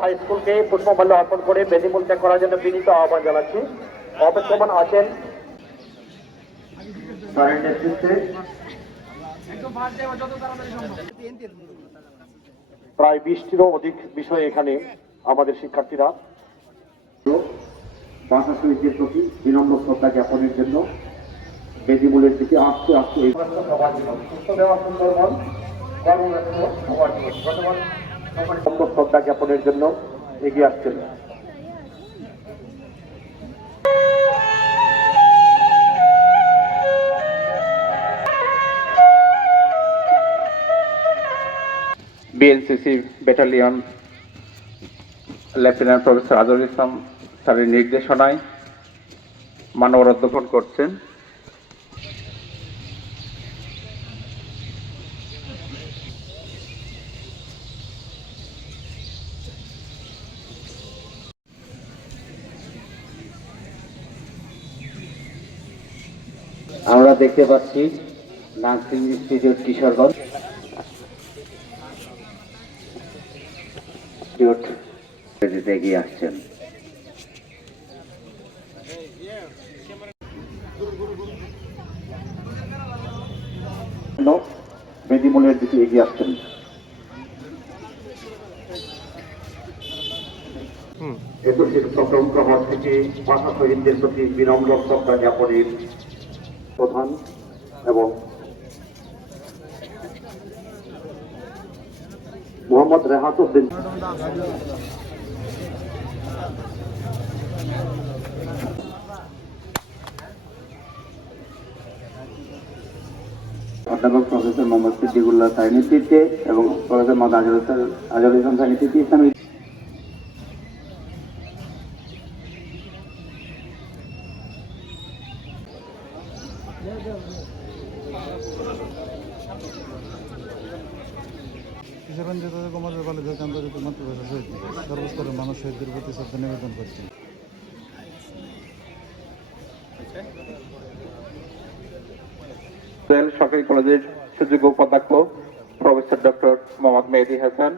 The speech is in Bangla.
হাই স্কুলকে পুষ্পমাল্য অর্পণ করে বেদিমূল ত্যাগ করার জন্য বিনীত আহ্বান জানাচ্ছি। অপেক্ষমান আছেন স্যারের নেতৃত্বে প্রায় 20টিরও অধিক বিষয় এখানে আমাদের শিক্ষার্থীরা ভাষা শহীদদের প্রতি বিনম্র শ্রদ্ধা জ্ঞাপনের জন্য বেদিমূলের দিকে আস্তে আস্তে সুস্থ দেওয়া সুন্দরবন কর্মব্যস্ত সবার জীবন শ্রদ্ধা জ্ঞাপনের জন্য এগিয়ে আসছেন। BNCC battalion lieutenant professor Azharul Islam স্যারের নির্দেশনায় মানববন্ধন করছেন। আমরা দেখতে পাচ্ছি নার্সিং ইনস্টিটিউট কিশোরগঞ্জ এগিয়ে আসছেন। বেদিমূলের দিকে এগিয়ে আসছেন। একুশের চট্টগ্রাম প্রভাব থেকে ভাষা শহীদদের প্রতি বিনম্র শ্রদ্ধা জ্ঞাপনের প্রধান এবং মোহাম্মদ রেহাত উদ্দিন অধ্যাপক প্রফেসর মোহাম্মদ সিদ্দিকুল্লাহ স্যারের নেতৃত্বে এবং প্রফেসর মোহাম্মদ আজহারুল ইসলাম স্যারের নেতৃত্বে ইসলামী কিশোরগঞ্জ জেলা কমান্ডার কলেজের আন্তর্জাতিক মাতৃভাষা শহীদ সর্বস্তরের মানুষ শহীদদের প্রতি শ্রদ্ধা নিবেদন করছেন। সরকারি কলেজের সুযোগ্য উপাধ্যক্ষ প্রফেসর ডক্টর মোহাম্মদ মেহেদী হাসান